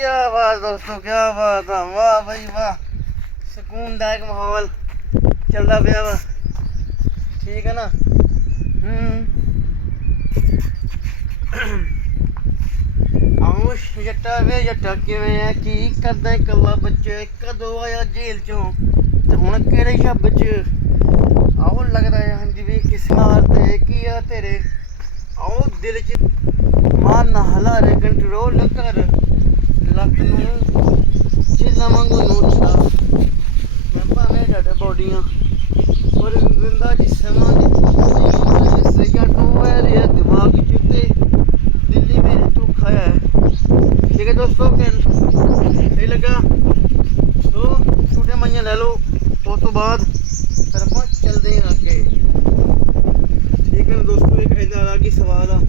क्या बात दोस्तों, क्या बात है, वाह भाई वाह। सुकूनदायक माहौल चलता पिया वा, ठीक है ना। आओ जट्टा वे जट्टा किवें है, की करदा कल्ला बच्चे, कदों आया जेल चों ते हुण केड़े शब च। आओ लगदा है हां जी वी किस नाल ते की आ तेरे। आओ दिल च मान ना हलारे, कंट्रोल कर लक नूं चिल्ला वांगू नोचदा। मैं भावें डट बॉडियां पर जिंदा जिस्मां दी से जटू मेरे दिमाग च ते दिल्ली मेरे तू खाया है। ठीक है दोस्तों, सही लगा तो छूटे माइयां ले लो, उस तो बाद फिर आप चलते हैं आगे। ठीक है दोस्तों, एक इधर आ गई सवाल आ